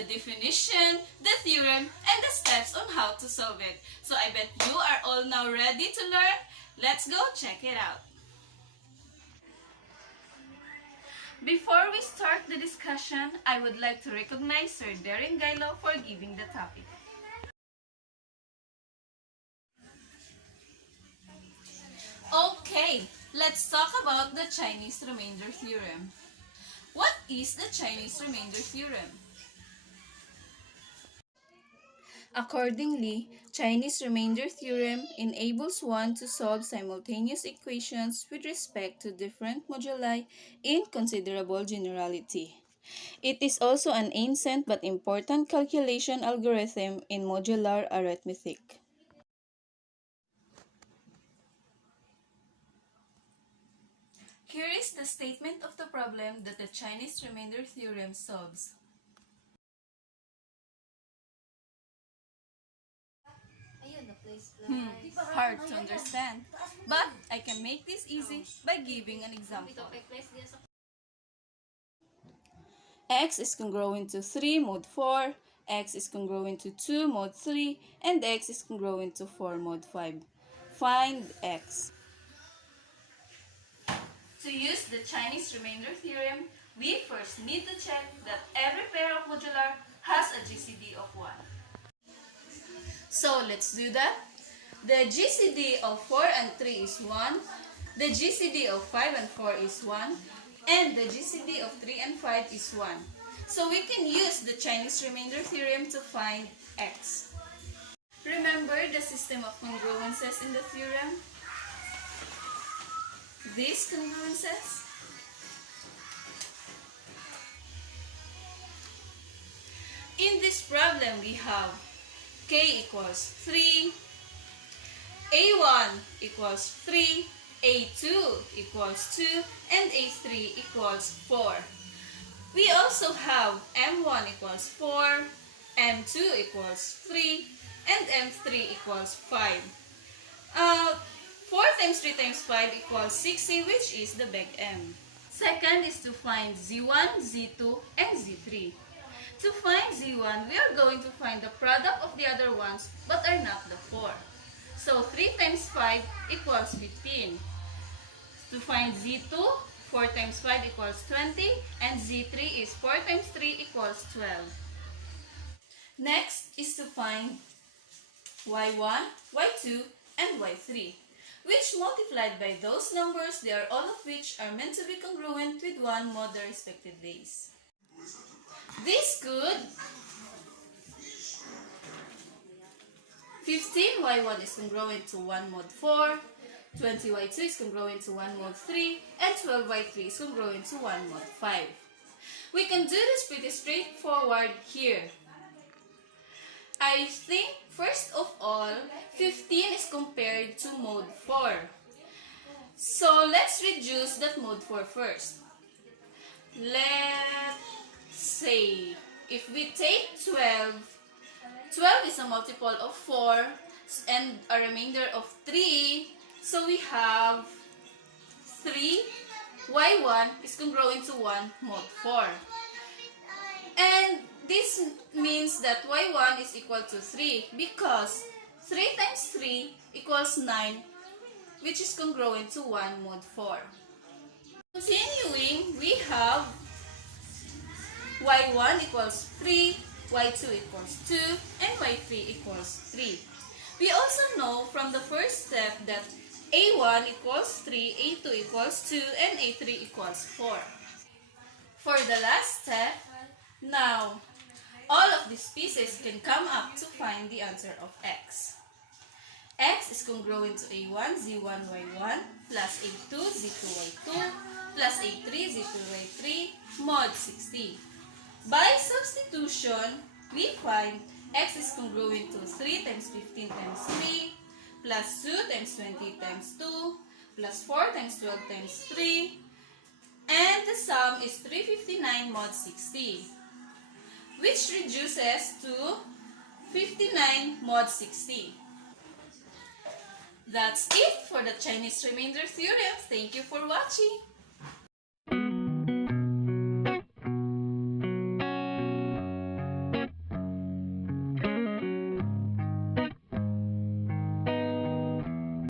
the definition, the theorem, and the steps on how to solve it. So I bet you are all now ready to learn. Let's go check it out. Before we start the discussion, I would like to recognize Sir Darren Gailo for giving the topic. Okay, let's talk about the Chinese Remainder Theorem. What is the Chinese Remainder Theorem? Accordingly, Chinese Remainder Theorem enables one to solve simultaneous equations with respect to different moduli in considerable generality. It is also an ancient but important calculation algorithm in modular arithmetic. Here is the statement of the problem that the Chinese Remainder Theorem solves. Hard to understand, but I can make this easy by giving an example. X is congruent to 3 mod 4, X is congruent to 2 mod 3, and X is congruent to 4 mod 5. Find X. To use the Chinese Remainder Theorem, we first need to check that every pair of modular has a GCD of 1. So let's do that. The GCD of 4 and 3 is 1, the GCD of 5 and 4 is 1, and the GCD of 3 and 5 is 1. So we can use the Chinese Remainder Theorem to find X. Remember the system of congruences in the theorem? These congruences? In this problem, we have K equals 3, A1 equals 3, A2 equals 2, and A3 equals 4. We also have M1 equals 4, M2 equals 3, and M3 equals 5. 4 times 3 times 5 equals 60, which is the big M. Second is to find Z1, Z2, and Z3. To find Z1, we are going to find the product of the other ones but are not the 4. So 3 times 5 equals 15. To find Z2, 4 times 5 equals 20, and Z3 is 4 times 3 equals 12. Next is to find Y1, Y2, and Y3, which multiplied by those numbers, they are all of which are meant to be congruent with 1 mod the respective days. This could 15y1 is congruent to 1 mod 4, 20y2 is congruent to 1 mod 3, and 12y3 is congruent to 1 mod 5. We can do this pretty straightforward here. I think first of all, 15 is compared to mod 4. So let's reduce that mod 4 first. Let's say if we take 12, 12 is a multiple of 4 and a remainder of 3. So we have 3, y1 is congruent to 1 mod 4. And this means that y1 is equal to 3 because 3 times 3 equals 9, which is congruent to 1 mod 4. Continuing, we have y1 equals 3, y2 equals 2, and y3 equals 3. We also know from the first step that a1 equals 3, a2 equals 2, and a3 equals 4. For the last step, now, all of these pieces can come up to find the answer of x. X is congruent to a1, z1, y1, plus a2, z2, y2, plus a3, z2, y3, mod 60. By substitution, we find x is congruent to 3 times 15 times 3, plus 2 times 20 times 2, plus 4 times 12 times 3, and the sum is 359 mod 60, which reduces to 59 mod 60. That's it for the Chinese Remainder Theorem. Thank you for watching.